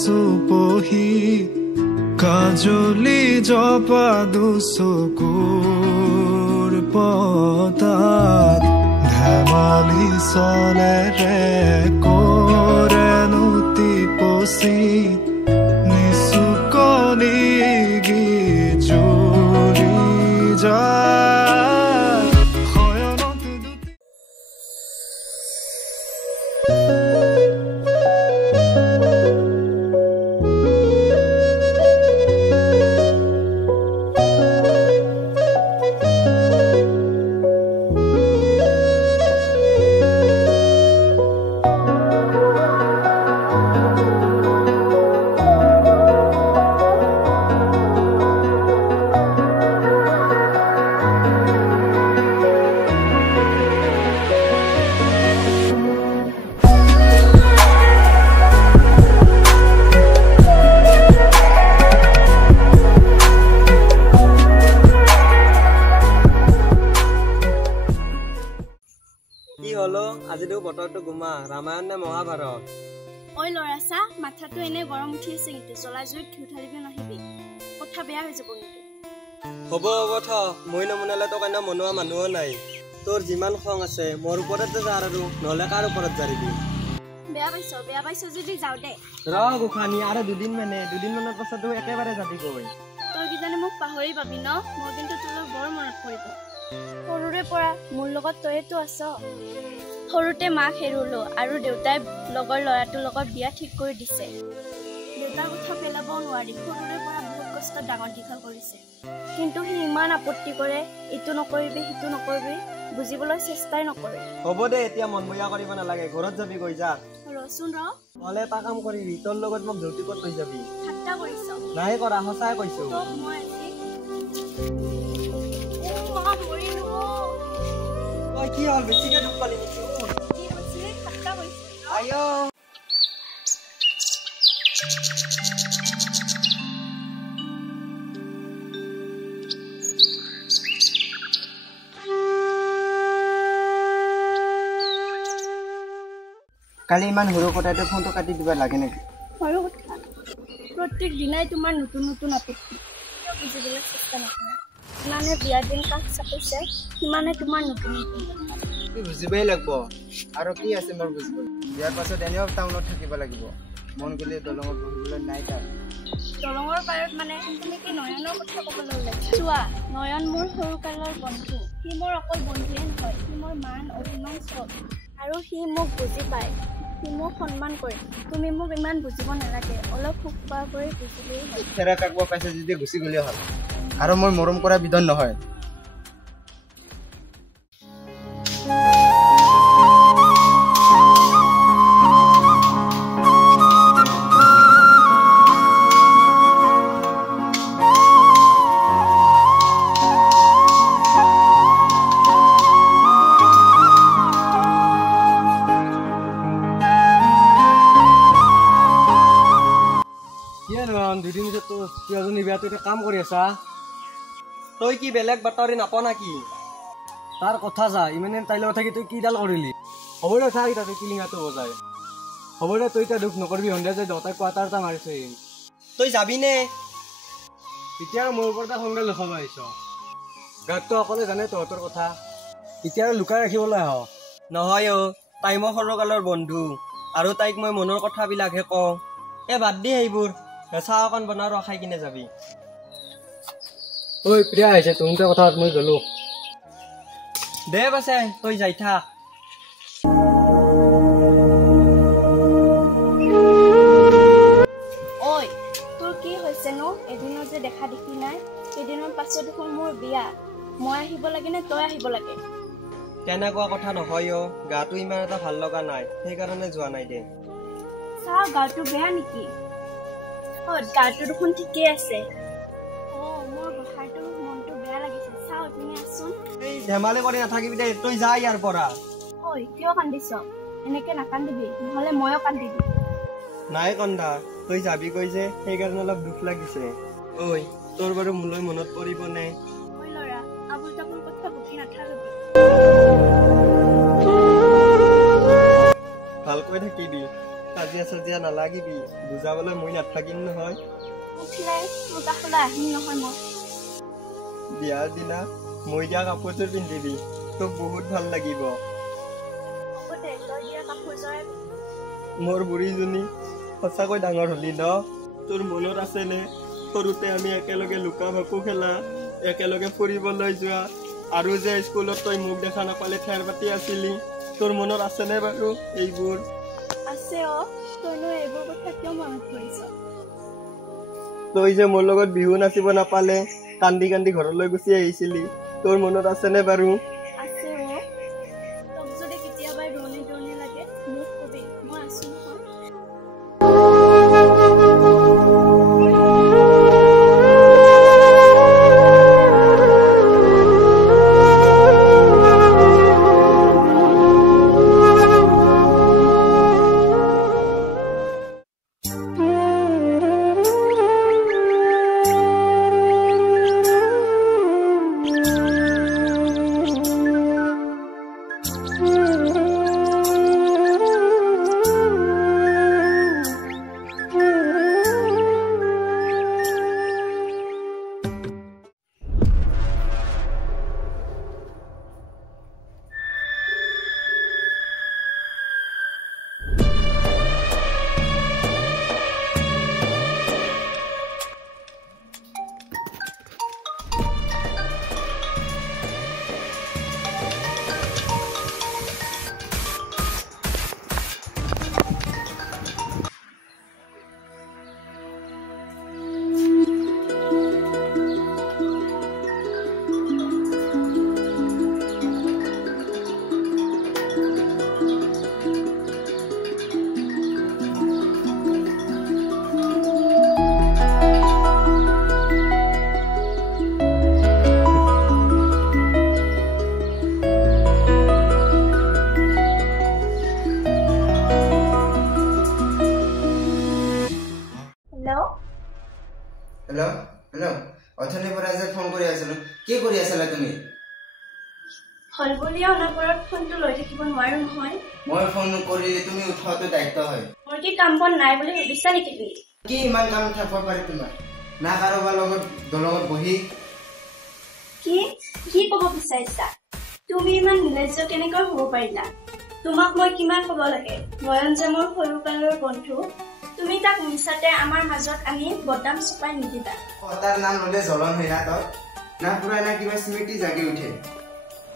চুপহি কাজলি জপা দুচকুৰ পতাত ধেমালি চলেৰে কৰেনো টিপচি নিচুকনি গিজুৰি যায় শয়নত আজিও বতৰটো গুমা ৰামায়ণ নে মহাভাৰত ঐ ল'ৰা চা মাথাটো এনে গৰম উঠি আছে কিন্তু জ্বলাই জুইত ধুই ঢালিব নাহিবি কথা বেয়া হৈ যাব কিন্তু হ'ব থ মই নমনালে তোক এনে মনোৱা মানুহো নাই তোৰ যিমান খং আছে মোৰ ওপৰতে যা আৰু নহলে কাৰ ওপৰত জাৰিবি বেয়া পাইছ যদি যাও দে ৰ গোখানি আৰু দুদিনমানৰ পাছতো একেবাৰে যাবি গৈ তই কিজানি মোক পাহৰি পাবি ন মোৰ কিন্তু তোলৈ বৰ মনত পৰিব সৰুৰে পৰা মোৰ লগত তইতো আছ সৰুতে মাক হেৰুলো আৰু দেউতাই লগৰ ল'ৰাটোৰ লগত বিয়া ঠিক কৰি দিছে দেউতাৰ কথা পেলাব নোৱাৰি সৰুৰে পৰা বহুত কষ্ট ডাঙৰ দীঘল কৰিছে কিন্তু সি ইমান আপত্তি কৰে ইটো নকৰিবি সিটো নকৰিবি বুজিবলৈ চেষ্টাই নকৰে হ'ব দে এতিয়া মন বয়া কৰিব নালাগে ঘৰত যাবি গৈ যা ৰচোন ৰ নহলে এটা কাম কৰিবি তোৰ লগত মোক ডিউটিত লৈ যাবি ঠাট্টা কৰিছ নাই কৰা সঁচাই কৈছো তোক মই ঐ কি হ'ল বেছিকে দুখ পালি নেকি আয়ো কালি ইমান সৰু কথাতে ফোনটো কাটি দিব লাগে নেকি সৰু কথা প্ৰত্যেক দিনাই তোমাৰ নতুন নতুন আপত্তি বুজিবলৈ চেষ্টা নকৰা মানে বিয়াৰ দিন কাক চাপিছে সিমানে তোমাৰ নতুন নতুন বুজিবই লাগিব আৰু কি আছে মোৰ বুজিবলৈ বিয়াৰ পাছত এনেও টাউনত থাকিব লাগিব মন গ'লে দলঙত বহিবলৈ নাই তাৰ দলঙৰ পাৰত মানে তুমি কি নয়নৰ কথা ক'বলৈ ওলাইছা চোৱা নয়ন মোৰ সৰুকালৰ বন্ধু সি মোৰ অকল বন্ধুৱে নহয় সি মোৰ মান অভিমান চব আৰু সি মোক বুজি পায় সি মোক সন্মান কৰে তুমি মোক ইমান বুজিব নালাগে অলপ সুখ পোৱা কৰি বুজিলেই হ'ল ফেৰা কাকব পাইছে যদি গুচি গ'লেই হ'ল আৰু মই মৰম কৰা বিধন নহয় দুদিন পিছত প্ৰিয়জনী বিয়াটো এতিয়া কাম কৰি আছা তই কি বেলেগ বাতৰি নাপ নাকি তাৰ কথা যা ইমানে তাইৰ লগত থাকি তই কিডাল কৰিলি হ'ব দে চা এতিয়া তই কিলিঙাটো বজাই হ'ব দে তই এতিয়া দুখ নকৰিবি সন্ধিয়া যে দেউতাই কোৱাটাৰ এটা মাৰিছে তই যাবি নে এতিয়া আৰু মোৰ ওপৰত সংগ্ৰাম লিখাব আহিছ গাতটো অকলে জানে তহঁতৰ কথা এতিয়া আৰু লুকাই ৰাখিবলৈ আহ নহয় তাই মই সৰুকালৰ বন্ধু আৰু তাইক মই মনৰ কথাবিলাকহে কওঁ বাদ দি সেইবোৰ চাহ অকণ বনাও ৰ খাই কিনে যাবি ঐ প্ৰিয়া আহিছে তুমতে কথা মই গলো দে পাছে তই যাই থাক ঐ তোৰ কি হৈছে নো এদিনত যে দেখা দেখি নাই কেইদিনৰ পাছত দেখোন মোৰ বিয়া মই আহিব লাগে নে তই আহিব লাগে তেনেকুৱা কথা নহয় গাটো ইমান এটা ভাল লগা নাই সেইকাৰণে যোৱা নাই দে চাহ গাটো বেয়া নেকি গাটো দেখোন ঠিকেই আছে মোৰ গোসাঁইটো মনটো বেয়া লাগিছে চাও তুমি আছোন এই ধেমালি কৰি নাথাকিবি দে তই যা ইয়াৰ পৰা ঐ কিয় কান্দিছ এনেকে নাকান্দিবি নহলে ময়ো কান্দি দিম নাই কন্দা তই যাবি কৈ যে সেইকাৰণে অলপ দুখ লাগিছে ঐ তোৰ বাৰু মোলৈ মনত পৰিব নে ঐ ল'ৰা আবুল তাবুল কথা বকি নাথাকিবি ভালকৈ থাকিবি কাজিয়া চাজিয়া নালাগিবি বুজাবলৈ মই নাথাকিম নহয় উঠিলে তোৰ কাষলৈ আহিম নহয় মই বিয়াৰ দিনা মই দিয়া কাপোৰযোৰ পিন্ধিবি তোক বহুত ভাল লাগিব হ'ব দে তই দিয়া কাপোৰযোৰে মোৰ বুঢ়ীজনী সঁচাকৈ ডাঙৰ হলি ন তোৰ মনত আছেনে সৰুতে আমি একেলগে লুকা ভাকু খেলা একেলগে ফুৰিবলৈ যোৱা আৰু যে স্কুলত তই মোক দেখা নাপালে ঠেৰ পাতি আছিলি তোৰ মনত আছেনে বাৰু এইবোৰ আছে তইনো এইবোৰ কথা কিয় মনত পৰিছ তই যে মোৰ লগত বিহু নাচিব নাপালে কান্দি কান্দি ঘৰলৈ গুচি আহিছিলি তোৰ মনত আছেনে বাৰু আছে তোক যদি কেতিয়াবা ৰণি লাগে মোক কবি মই আছো নহয় हेलो हेलो অথনি পৰা যে ফোন কৰি আছিলো কি কৰি আছিলা তুমি হলবলিয়া অনাপৰত ফোনটো লৈ থাকিব নোৱাৰো নহয় মই ফোন কৰিলে তুমি উঠাওটো দায়িত্ব হয় মোৰ কি কাম বন নাই বুলি ভাবিছা নেকি তুমি কি ইমান কাম থাকিব পাৰি তোমাৰ না কাৰোবাৰ লগত দলত বহি কি কি ক'ব বিচাৰিছা তুমি ইমান নিৰ্লজ্জ কেনেকৈ হ'ব পাৰিলা তোমাক মই কিমান ক'ব লাগে নয়ন যে মোৰ সৰুকালৰ বন্ধু তুমি তাক মিছাতে আমাৰ মাজত আনি বদাম চপাই নিদিবা তাৰ নাম ললে জ্বলন হয় না তই না পুৰাণা কিবা স্মৃতি জাগি উঠে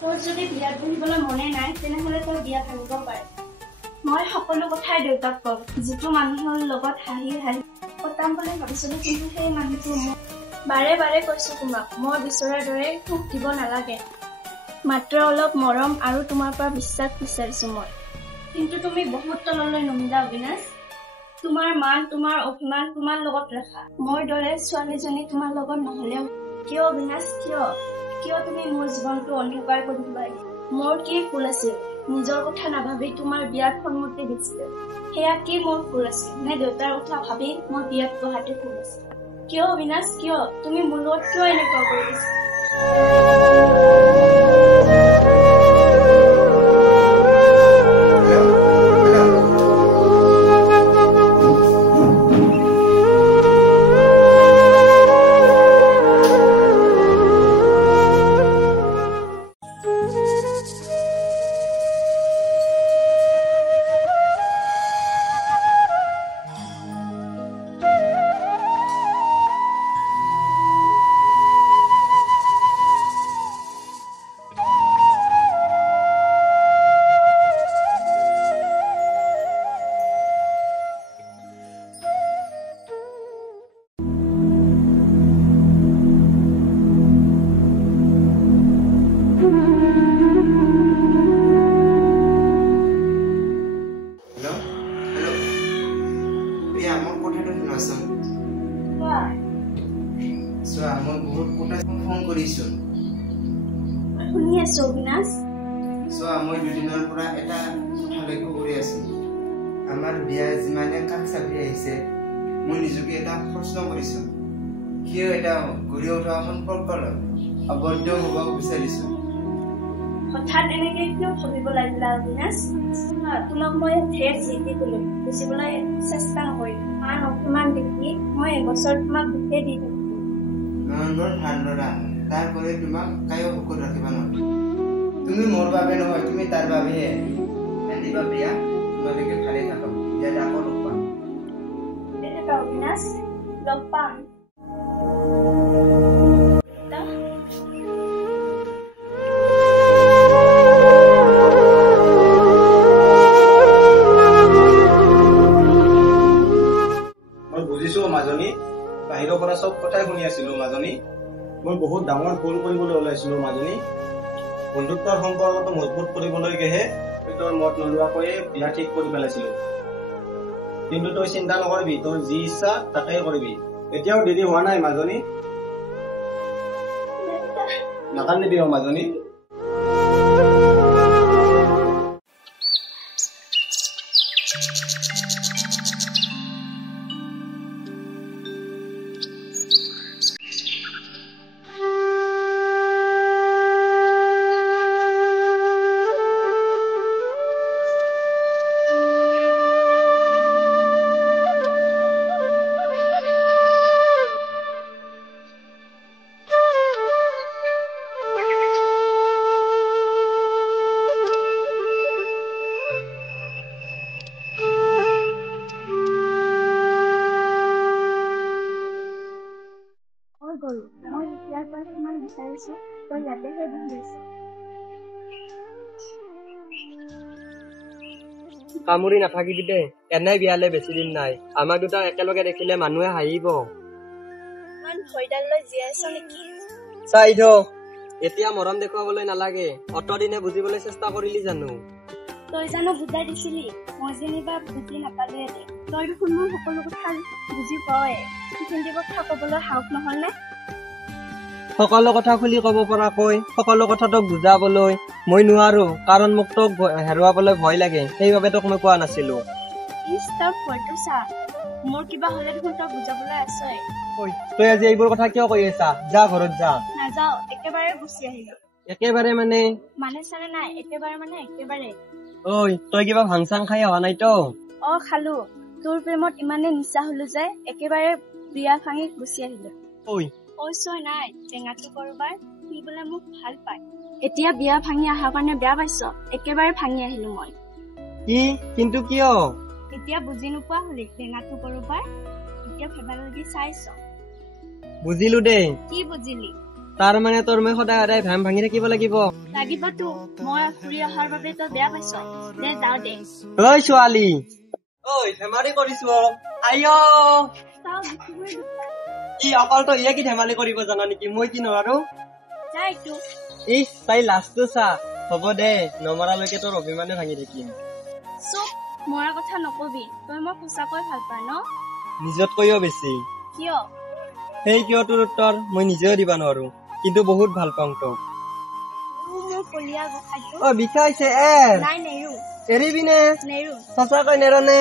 তোৰ যদি বিয়াত বহিবলৈ মনে নাই তেনেহ'লে তই বিয়া ভাঙিব পাৰে মই সকলো কথাই দেউতাক কম যিটো মানুহৰ লগত হাঁহি হাঁহি কটাম বুলি ভাবিছিলো কিন্তু সেই মানুহটো মোক বাৰে বাৰে কৈছো তোমাক মই বিচৰাৰ দৰে সুখ দিব নালাগে মাত্ৰ অলপ মৰম আৰু তোমাৰ পৰা বিশ্বাস বিচাৰিছো মই কিন্তু তুমি বহুত তললৈ নমিলা অবিনাশ তোমাৰ মান তোমাৰ অভিমান তোমাৰ লগত ৰাখা মোৰ দৰে ছোৱালীজনী তোমাৰ লগত নহ'লেও কিয় অবিনাশ কিয় তুমি মোৰ জীৱনটো অন্ধকাৰ কৰি দিবা মোৰ কি ভুল আছিল নিজৰ কথা নাভাবি তোমাৰ বিয়াত সন্মতি দিছিলে সেয়া কি মোৰ ভুল আছিল নে দেউতাৰ কথা ভাবি মই বিয়াত বহাতে ভুল আছিল কিয় অবিনাশ কিয় তুমি মোৰ লগত কিয় এনেকুৱা কৰিছা মই দুদিনৰ পৰা এটা কথা লক্ষ্য কৰি আছো আমাৰ বিয়া যিমানে কাষ চাপি আহিছে মই নিজকে এটা প্ৰশ্ন কৰিছো কিয় এটা গঢ়ি উঠা সম্পৰ্কলৈ আবদ্ধ হ'ব বিচাৰিছো হঠাৎ এনেকে কিয় ভাবিব লাগিলা অবিনাশ তোমাক মই ঢেৰ জিদি দিলো বুজিবলৈ চেষ্টা নকৰিম অকমান দেখি মই এবছৰ তোমাক গোটেই দি দিম বৰ ভাল ল'ৰা তারপরে তোমাক কায়ো হুকুম রাখিবা নয় তুমি মোর বাবে নহয় তুমি তার বাবেহে দিবা বিয়া তোমালোকে ভালে থাকো বিয়াত আকৌ লগ পাম অবিনাশ লগ পাম মই বুজিছো মাজনী বাহিৰৰ পৰা সব কথাই শুনি আছিলো মাজনী মই বহুত ডাঙৰ ভুল কৰিবলৈ ওলাইছিলো মাজনী বন্ধুত্বৰ সম্পৰ্কটো মজবুত কৰিবলৈকেহে তোৰ মত নোলোৱাকৈয়ে বিয়া ঠিক কৰি পেলাইছিলো কিন্তু তই চিন্তা নকৰিবি তোৰ যি ইচ্ছা তাকেই কৰিবি এতিয়াও দেৰি হোৱা নাই মাজনী নাকান্দিবি মাজনী মই ইয়াৰ পৰা কিমান বিচাৰিছো তই ইয়াতেহে বহিছো কামুৰি নাথাকিবি দে এনে বিয়ালে বেছি দিন নাই আমাক দুটা একেলগে দেখিলে মানুহে হাঁহিব ইমান ভয়ডাল লৈ জীয়াইছ নেকি চাই থ এতিয়া মৰম দেখুৱাবলৈ নালাগে অত দিনে বুজিবলৈ চেষ্টা কৰিলি জানো তই জানো বুজাই দিছিলি মই যেনিবা বুজি নাপালোৱে দে তই দেখোন মোৰ সকলো কথা বুজি পাৱয়ে কিন্তু কথা ক'বলৈ সাহস নহল নে সকলো কথা খুলি ক'ব পৰাকৈ সকলো কথা তোক বুজাবলৈ মই নোৱাৰো কাৰণ মোক তোক হেৰুৱাবলৈ ভয় লাগে সেইবাবে তোক মই কোৱা নাছিলো তাৰ ভয়টো চা মোৰ কিবা হ'লে দেখোন তই বুজাবলৈ আছই তই আজি এইবোৰ কথা কিয় কৈ আছা যা ঘৰত যা নাযাও একেবাৰে গুচি আহিলো একেবাৰে মানে চানে নাই একেবাৰে মানে একেবাৰে ঐ তই কিবা ভাং চাং খাই অহা নাইতো খালো তোৰ প্ৰেমত ইমানে নিচা হলো যে একেবাৰে বিয়া ভাঙি গুচি আহিলো কৈছই নাই টেঙাটো কৰবাৰ সি বোলে মোক ভাল পায় এতিয়া বিয়া ভাঙি অহাৰ কাৰণে বেয়া পাইছ একেবাৰে ভাঙি আহিলো মই কি কিন্তু কিয় এতিয়া বুজি নোপোৱা হলি টেঙাটো কৰবাৰ এতিয়া ফেবালগি চাইছ বুজিলো দে কি বুজিলি তাৰ মানে তোৰ মই সদায় সদায় ভ্যাম ভাঙি থাকিব লাগিবতো মই ফুৰি অহাৰ বাবে তই বেয়া পাইছ দে যাও দে ঐ ছোৱালী ঐ ধেমালি কৰিছো আইঅ কি অকল তই কি ধেমালি কৰিব জানা নেকি মই কি নোৱাৰো তাই লাষ্টটো চা হ'ব দে নমৰালৈকে তোৰ অভিমানে ভাঙি থাকিম মৰা কথা নকবি তই মোক সঁচাকৈ ভাল পাই ন নিজতকৈও বেছি কিয় সেই কিয়টোৰ উত্তৰ মই নিজেও দিব নোৱাৰো কিন্তু বহুত ভাল পাওঁ তোক বিষাইছে এৰিবি নে সঁচাকৈ নেৰনে